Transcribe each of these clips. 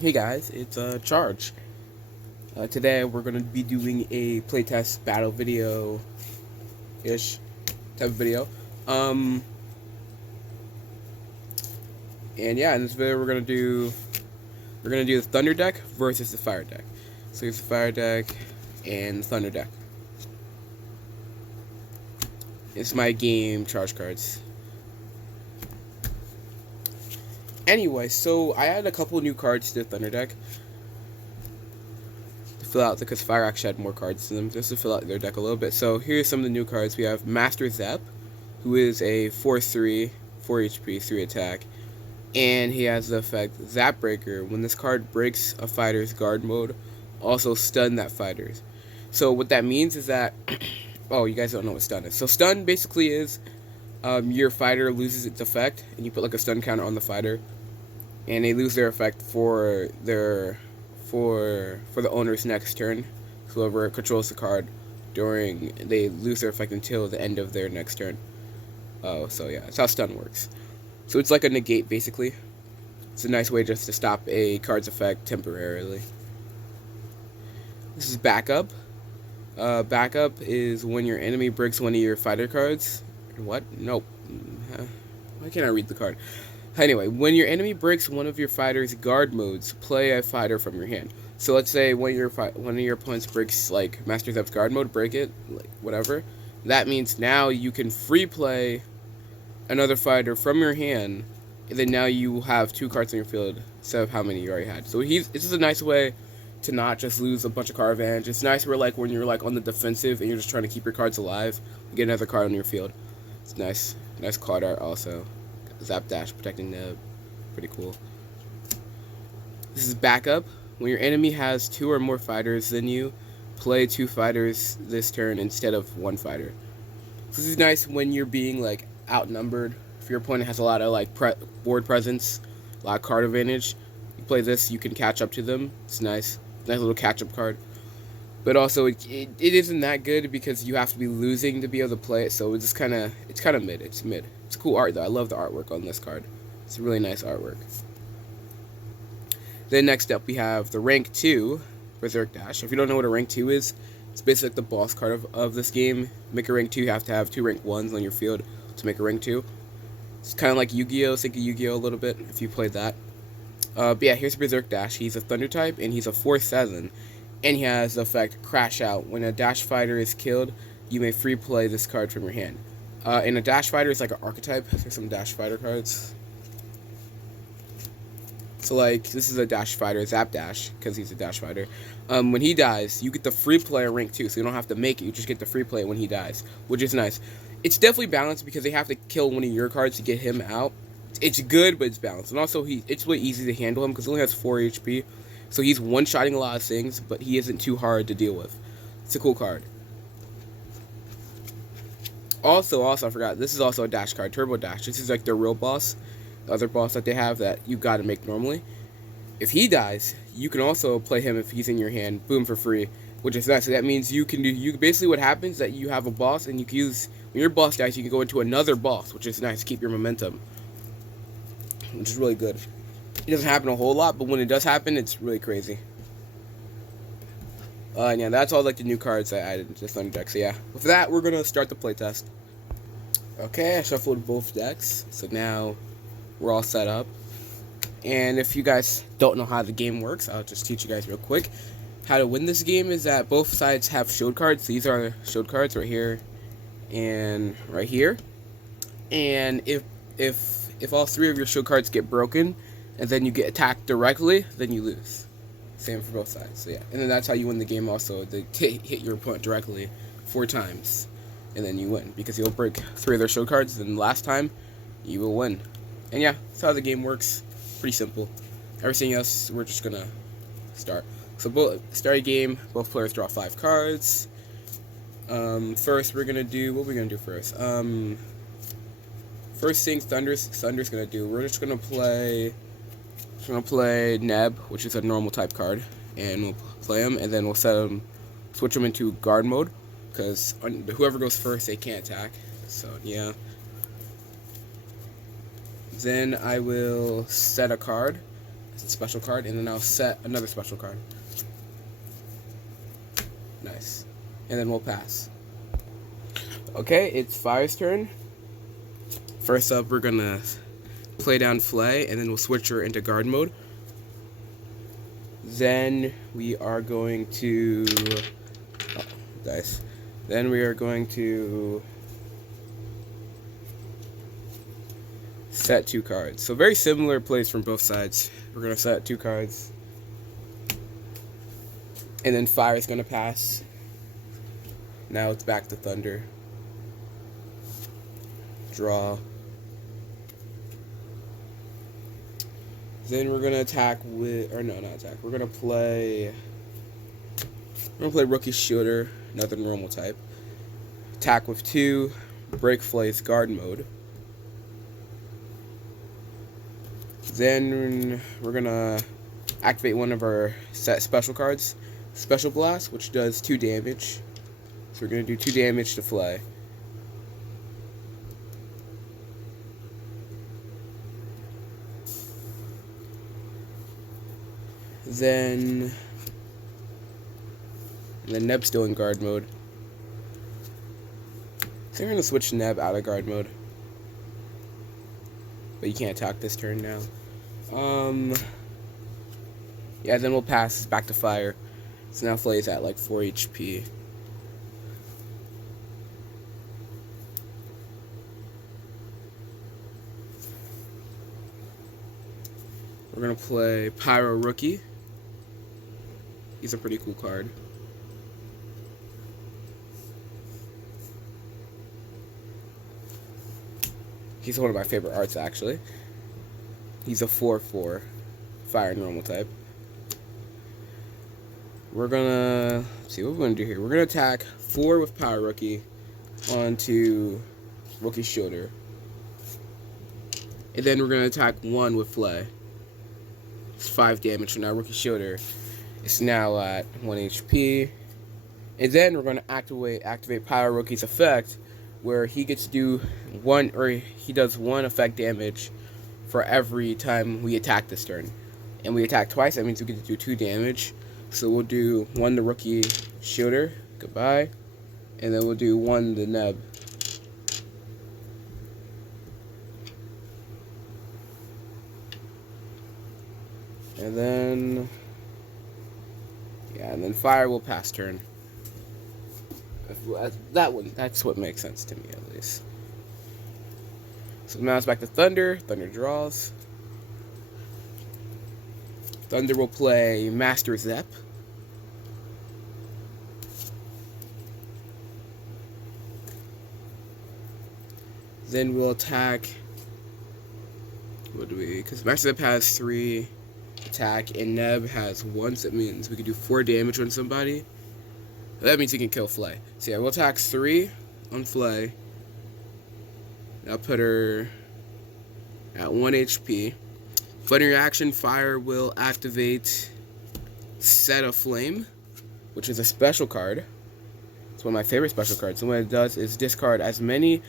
Hey guys, it's Charge. Today we're going to be doing a playtest battle video-ish type of video. Um, and yeah, in this video we're gonna do the Thunder deck versus the Fire deck. So here's the Fire deck and the Thunder deck. It's my game charge cards. Anyway, so I added a couple new cards to the Thunder deck to fill out because Fire actually had more cards in them, just to fill out their deck a little bit. So here's some of the new cards. We have Master Zep, who is a 4/3, 4 HP, 3 attack, and he has the effect Zap Breaker. When this card breaks a fighter's guard mode, also stun that fighter's. So what that means is that, oh, you guys don't know what stun is. So stun basically is your fighter loses its effect, and you put like a stun counter on the fighter, and they lose their effect for the owner's next turn. So whoever controls the card they lose their effect until the end of their next turn. Oh, so yeah, that's how stun works. So it's like a negate basically. It's a nice way just to stop a card's effect temporarily. This is backup. Backup is when your enemy breaks one of your fighter cards. What? Nope. Why can't I read the card? Anyway, when your enemy breaks one of your fighter's guard modes, play a fighter from your hand. So let's say one of your opponents breaks like Master Zep's guard mode, break it, like whatever. That means now you can free play another fighter from your hand, and then now you have 2 cards on your field instead of how many you already had. So this is a nice way to not just lose a bunch of card advantage. It's nice where like when you're like on the defensive and you're just trying to keep your cards alive, you get another card on your field. It's nice card art also. Zap Dash protecting Neb, pretty cool. This is backup. When your enemy has 2 or more fighters than you, play 2 fighters this turn instead of 1 fighter. This is nice when you're being like outnumbered. If your opponent has a lot of like board presence, a lot of card advantage, you play this, you can catch up to them. It's nice little catch up card. But also it isn't that good because you have to be losing to be able to play it. So it's kind of mid. It's mid. It's cool art though. I love the artwork on this card. It's really nice artwork. Then next up we have the rank 2 Berserk Dash. If you don't know what a rank 2 is, it's basically like the boss card of this game. To make a rank 2, you have to have 2 rank 1s on your field to make a rank 2. It's kind of like Yu-Gi-Oh! Think of Yu-Gi-Oh! A little bit if you played that. But yeah, here's Berserk Dash. He's a Thunder type and he's a 4/7. And he has the effect Crash Out. When a Dash fighter is killed, you may free play this card from your hand. And a Dash fighter is like an archetype. There's some Dash fighter cards. So like this is a Dash fighter, Zap Dash, because he's a Dash fighter. When he dies, you get the free play on rank 2, so you don't have to make it. You just get the free play when he dies, which is nice. It's definitely balanced because they have to kill one of your cards to get him out. It's good, but it's balanced, and also it's really easy to handle him because he only has 4 HP. So he's one-shotting a lot of things, but he isn't too hard to deal with. It's a cool card. Also, I forgot, this is also a Dash card, Turbo Dash. This is like their real boss, the other boss that they have that you gotta make normally. If he dies, you can also play him if he's in your hand, boom, for free, which is nice. So that means basically what happens is that you have a boss, and you can use, when your boss dies, you can go into another boss, which is nice to keep your momentum, which is really good. It doesn't happen a whole lot, but when it does happen, it's really crazy. And yeah, that's all like the new cards I added to the Thunder deck. So yeah, with that, we're gonna start the playtest. Okay, I shuffled both decks, so now we're all set up. And if you guys don't know how the game works, I'll just teach you guys real quick. How to win this game is that both sides have shield cards. These are shield cards right here and right here. And if all 3 of your shield cards get broken, and then you get attacked directly, then you lose. Same for both sides. So yeah, and then that's how you win the game also. They hit your opponent directly 4 times, and then you win because you'll break 3 of their shield cards. And last time, you will win. And yeah, that's how the game works. Pretty simple. Everything else, we're just gonna start. So start a game. Both players draw 5 cards. First, we're gonna do what we're gonna do first. First thing Thunder's gonna do. We're just gonna play. I'm going to play Neb, which is a normal type card, and we'll play him, and then we'll switch him into guard mode, because whoever goes first, they can't attack, so yeah. Then I will set a card. special card, and then I'll set another special card. Nice. And then we'll pass. Okay, it's Fire's turn. First up, we're gonna play down Flay, and then we'll switch her into guard mode. Then we are going to dice. Then we are going to set 2 cards. So very similar plays from both sides. We're gonna set 2 cards, and then Fire's gonna pass. Now it's back to Thunder. Draw. Then we're gonna attack with, or no, not attack. We're gonna play Rookie Shooter, another normal type. Attack with 2, break Flay's guard mode. Then we're gonna activate one of our set special cards, Special Blast, which does 2 damage. So we're gonna do 2 damage to Flay. Then Neb's still in guard mode. So we're gonna switch Neb out of guard mode. But you can't attack this turn now. Yeah, then we'll pass back to Fire. So now Flay's at like 4 HP. We're gonna play Pyro Rookie. He's a pretty cool card. He's one of my favorite arts, actually. He's a 4/4 fire normal type. We're gonna see what we're gonna do here. We're gonna attack 4 with Pyro Rookie onto Rookie's shoulder, and then we're gonna attack 1 with Flay. It's 5 damage from now. Rookie's shoulder is now at 1 HP. And then we're going to activate Pyro Rookie's effect, where he gets to do he does 1 effect damage for every time we attack this turn. And we attack twice, that means we get to do 2 damage. So we'll do 1 to Rookie Shooter, goodbye. And then we'll do 1 to Neb. And then, yeah, and then Fire will pass turn. That's what makes sense to me, at least. So now it's back to Thunder. Thunder draws. Thunder will play Master Zep. Then we'll attack. What do we? Because Master Zep has 3 attack, and Neb has 1, so that means we can do 4 damage on somebody. That means he can kill Flay. So yeah, we'll attack 3 on Flay. I'll put her at 1 HP. But in reaction, Fire will activate Set of Flame, which is a special card. It's one of my favorite special cards. And what it does is discard as many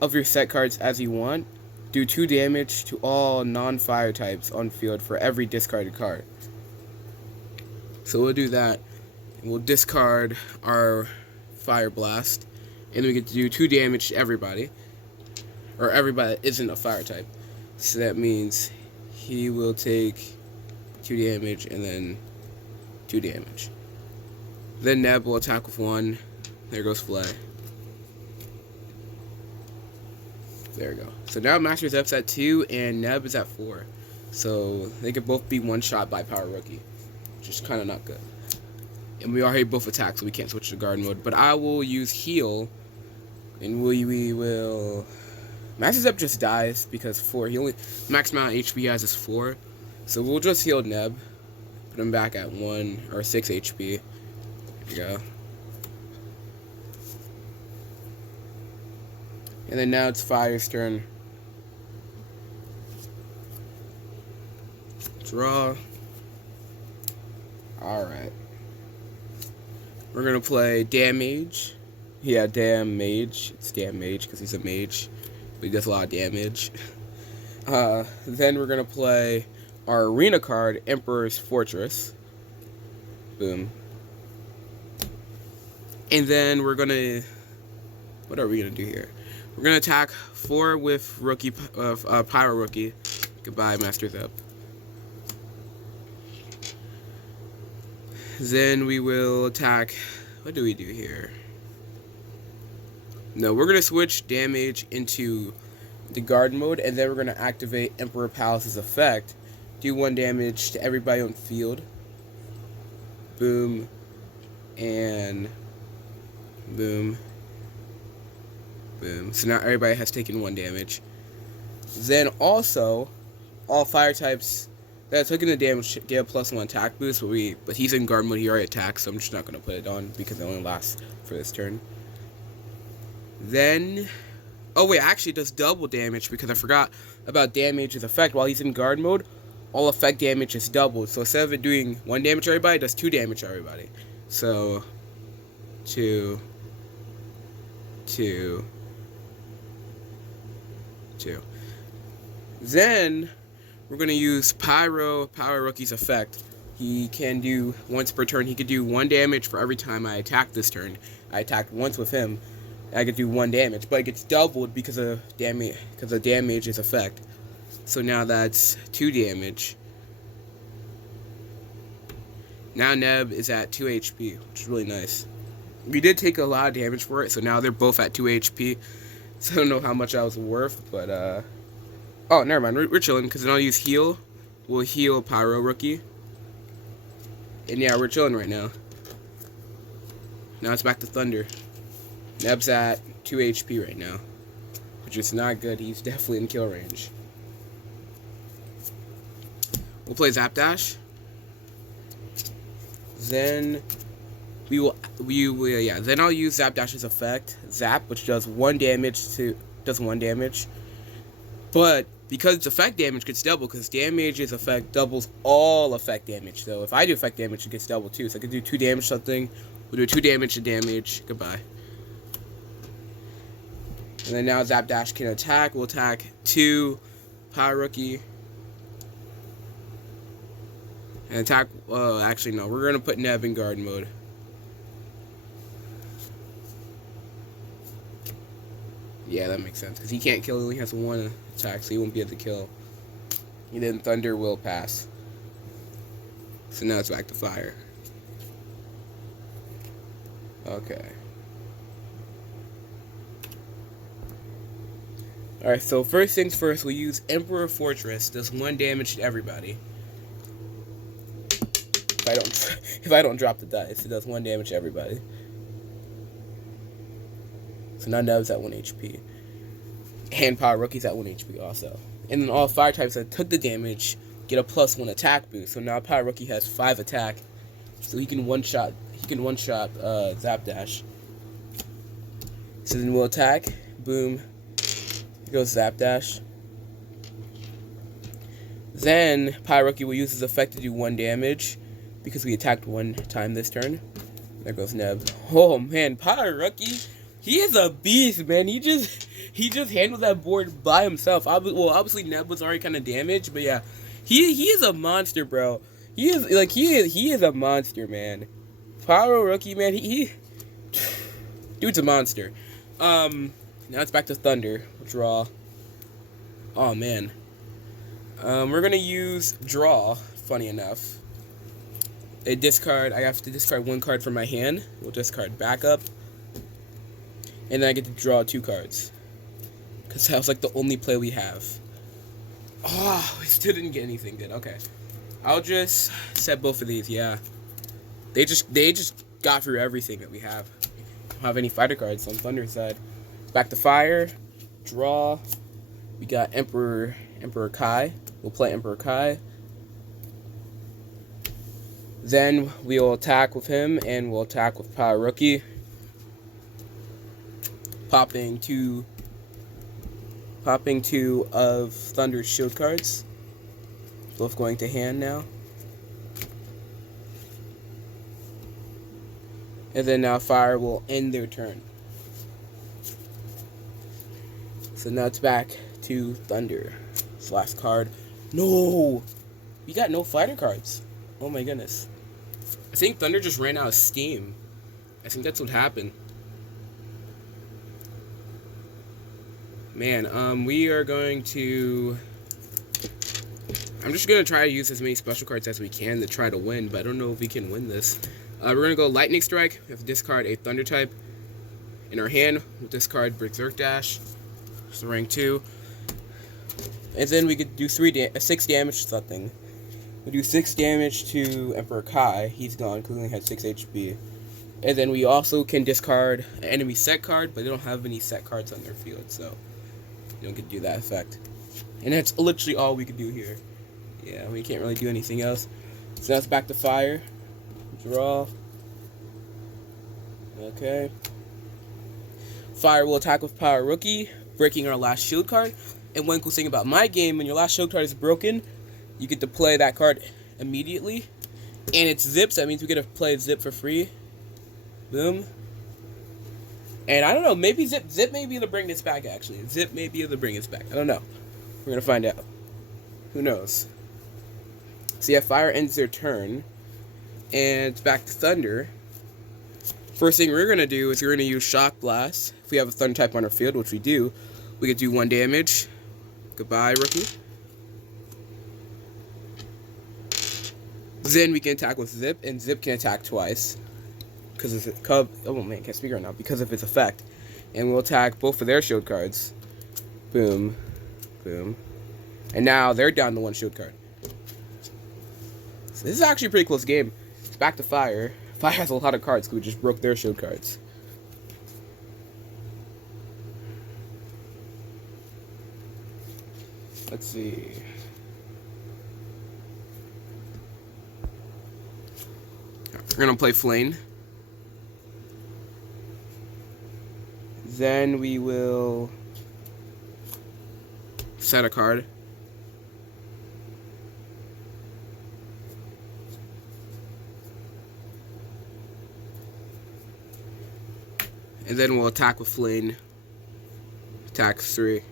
of your set cards as you want. Do 2 damage to all non-fire types on field for every discarded card. So we'll do that. We'll discard our Fire Blast, and we get to do 2 damage to everybody. Or everybody that isn't a fire type. So that means he will take 2 damage and then 2 damage. Then Neb will attack with 1. There goes Flay. There we go. So now Master Zep's at 2 and Neb is at 4. So they could both be one-shot by Pyro Rookie, which is kind of not good. And we already both attack, so we can't switch to guard mode. But I will use heal, and we will. Master Zep just dies because 4. He only max amount of HP he has is 4. So we'll just heal Neb, put him back at 1 or 6 HP. There you go. And then now it's Fire's turn. Draw. Alright. We're going to play Damage. Yeah, Damn Mage. It's Damn Mage because he's a mage. But he does a lot of damage. Then we're going to play our arena card, Emperor's Fortress. Boom. And then we're gonna, what are we gonna do here? We're gonna attack 4 with rookie, Pyro Rookie. Goodbye, Master Zep. Then we will attack, what do we do here? No, we're gonna switch damage into the guard mode, and then we're gonna activate Emperor Palace's effect. Do 1 damage to everybody on field. Boom. And boom. Boom. So now everybody has taken 1 damage. Then also, all fire types that took in the damage get a +1 attack boost, but he's in guard mode, he already attacked, so I'm just not gonna put it on because it only lasts for this turn. Then, oh wait, actually it does double damage because I forgot about damage's effect. While he's in guard mode, all effect damage is doubled. So instead of it doing 1 damage to everybody, it does 2 damage to everybody. So, 2, 2, 2. Then, we're going to use Pyro Rookie's effect. He can do, once per turn, he could do 1 damage for every time I attack this turn. I attacked once with him, I could do 1 damage, but it gets doubled because of damage's effect. So now that's 2 damage. Now Neb is at 2 HP, which is really nice. We did take a lot of damage for it, so now they're both at 2 HP. So I don't know how much that was worth, but oh, never mind. We're chilling because then I'll use heal. We'll heal Pyro Rookie. And yeah, we're chilling right now. Now it's back to Thunder. Neb's at 2 HP right now, which is not good. He's definitely in kill range. We'll play Zap Dash. Then then I'll use Zap Dash's effect, Zap, which does 1 damage. But because its effect damage gets double, because damage's effect doubles all effect damage. So if I do effect damage, it gets double too. So I could do 2 damage something. We'll do 2 damage to damage. Goodbye. And then now Zap Dash can attack. We'll attack 2 Pyro Rookie. And attack, actually no, we're going to put Neb in guard mode. Yeah, that makes sense, because he can't kill, he only has 1 attack, so he won't be able to kill. And then Thunder will pass. So now it's back to fire. Okay. Alright, so first things first, we'll use Emperor Fortress. Does 1 damage to everybody. If I don't drop the dice, it does 1 damage to everybody. So now Neb's at 1 HP. And Pyro Rookie's at 1 HP also. And then all fire types that took the damage get a +1 attack boost. So now Pyro Rookie has 5 attack. So he can one-shot Zap Dash. So then we'll attack. Boom. Here goes Zap Dash. Then Pyro Rookie will use his effect to do 1 damage, because we attacked 1 time this turn. There goes Neb. Oh man, Pyro Rookie, he is a beast, man. He just handled that board by himself. Well, obviously Neb was already kind of damaged, but yeah, he is a monster, bro. He is a monster, man. Pyro Rookie, man, he dude's a monster. Now it's back to Thunder. We'll draw. Oh man. We're gonna use draw. Funny enough. I have to discard 1 card from my hand. We'll discard backup. And then I get to draw 2 cards. Because that was like the only play we have. Oh, we still didn't get anything good. Okay. I'll just set both of these, yeah. They just got through everything that we have. Don't have any fighter cards on Thunder's side. Back to fire. Draw. We got Emperor Kai. We'll play Emperor Kai. Then we'll attack with him, and we'll attack with Pyro Rookie. Popping two of Thunder's shield cards. Both going to hand now. And then now Fire will end their turn. So now it's back to Thunder. This last card. No! We got no fighter cards. Oh my goodness. I think Thunder just ran out of steam. I think that's what happened. Man, we are going to... I'm just going to try to use as many special cards as we can to try to win, but I don't know if we can win this. We're going to go Lightning Strike. We have to discard a Thunder type. In our hand, we'll discard Berserk Dash. It's the rank 2. And then we could do 6 damage to something. We do 6 damage to Emperor Kai. He's gone because he only had 6 HP. And then we also can discard an enemy set card, but they don't have any set cards on their field, so you don't get to do that effect. And that's literally all we could do here. Yeah, we can't really do anything else. So that's back to fire. Draw. Okay. Fire will attack with Power Rookie, breaking our last shield card. And one cool thing about my game, when your last shield card is broken, you get to play that card immediately. And it's zips, that means we get to play zip for free. Boom. And I don't know, maybe Zip may be able to bring this back, actually. Zip may be able to bring this back. I don't know. We're going to find out. Who knows? So yeah, Fire ends their turn. And it's back to Thunder. First thing we're going to do is we're going to use Shock Blast. If we have a Thunder type on our field, which we do, we could do 1 damage. Goodbye, Rookie. Then we can attack with Zip, and Zip can attack twice. Because of its oh man, can't speak right now. Because of its effect. And we'll attack both of their shield cards. Boom. Boom. And now they're down to 1 shield card. So this is actually a pretty close game. It's back to Fire. Fire has a lot of cards because we just broke their shield cards. Let's see. We're going to play Flame. Then we will set a card. And then we'll attack with Flame. Attack 3.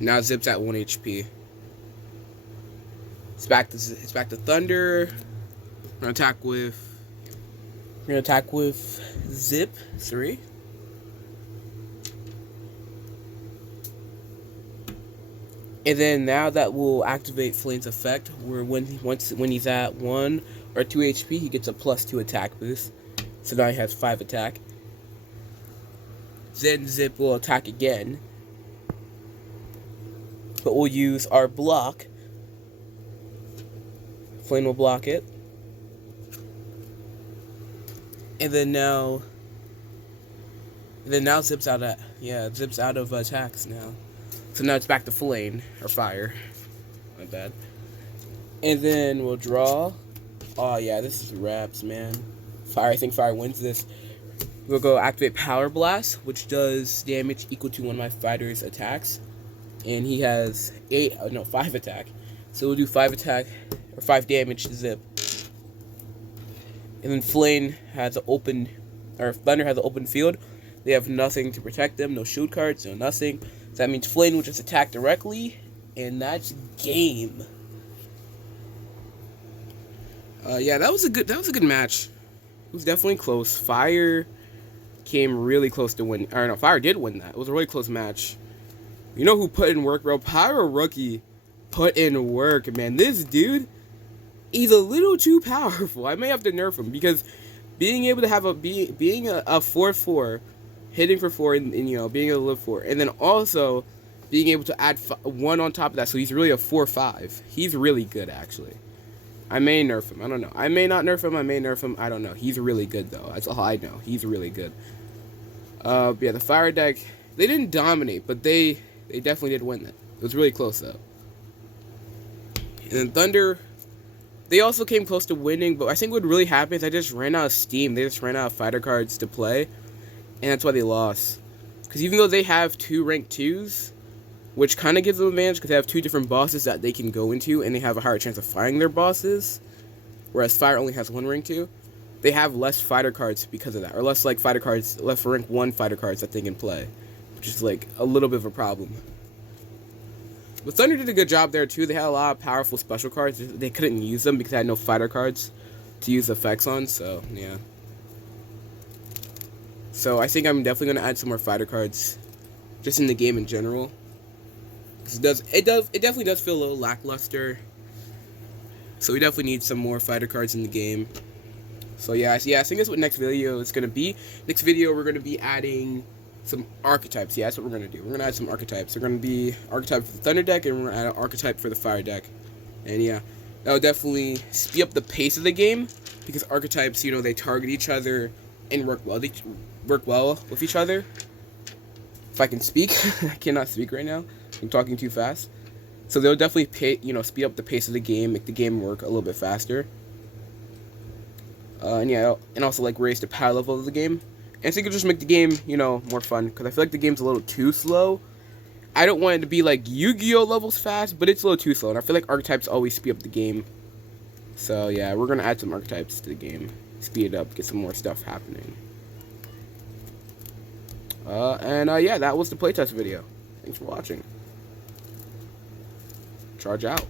Now Zip's at 1 HP. It's back to Thunder. We're gonna attack with Zip 3. And then now that will activate Flame's effect, where when he's at 1 or 2 HP, he gets a +2 attack boost. So now he has 5 attack. Then Zip will attack again, but we'll use our block. Flame will block it. And then now Zip's out of attacks now. So now it's back to Flame, or Fire. My bad. And then we'll draw. Oh yeah, this is wraps, man. I think Fire wins this. We'll go activate Power Blast, which does damage equal to one of my fighter's attacks. And he has 5 attack. So we'll do 5 attack, or 5 damage to Zip. And then Flame has an open, or Thunder has an open field. They have nothing to protect them, no shield cards, no nothing. So that means Flame will just attack directly, and that's game. Yeah, that was a good match. It was definitely close. Fire came really close to win. Or no, Fire did win that. It was a really close match. You know who put in work, bro? Power Rookie put in work, man. This dude, he's a little too powerful. I may have to nerf him because being able to have being a 4/4, hitting for 4, and being able to live 4, and then also being able to add 1 on top of that, so he's really a 4/5. He's really good, actually. I may nerf him. I don't know. I may not nerf him. I may nerf him. I don't know. He's really good, though. That's all I know. He's really good. Yeah, the Fire deck, they didn't dominate, but they definitely did win that. It was really close, though. And then Thunder, they also came close to winning, but I think what really happened is I just ran out of steam. They just ran out of fighter cards to play, and that's why they lost. Because even though they have 2 rank 2s, which kind of gives them an advantage because they have 2 different bosses that they can go into, and they have a higher chance of finding their bosses, whereas Fire only has 1 rank 2, they have less fighter cards because of that, or less fighter cards, less rank 1 fighter cards that they can play, which is a little bit of a problem. But Thunder did a good job there too. They had a lot of powerful special cards. They couldn't use them because they had no fighter cards to use effects on. So yeah. So I think I'm definitely gonna add some more fighter cards, just in the game in general. It definitely does feel a little lackluster. So we definitely need some more fighter cards in the game. So yeah, I think that's what next video is gonna be. Next video we're gonna be adding some archetypes. Yeah, that's what we're gonna do. We're gonna add some archetypes. They're gonna be archetype for the Thunder deck, and we're gonna add an archetype for the Fire deck. And yeah, that'll definitely speed up the pace of the game because archetypes, you know, they target each other and work well. They work well with each other. If I can speak, I cannot speak right now. I'm talking too fast. So they'll definitely speed up the pace of the game, make the game work a little bit faster. And yeah, and also like raise the power level of the game. And so you can just make the game, you know, more fun. Because I feel like the game's a little too slow. I don't want it to be like Yu-Gi-Oh levels fast, but it's a little too slow. And I feel like archetypes always speed up the game. So yeah, we're going to add some archetypes to the game. Speed it up, get some more stuff happening. Yeah, that was the playtest video. Thanks for watching. Charge out.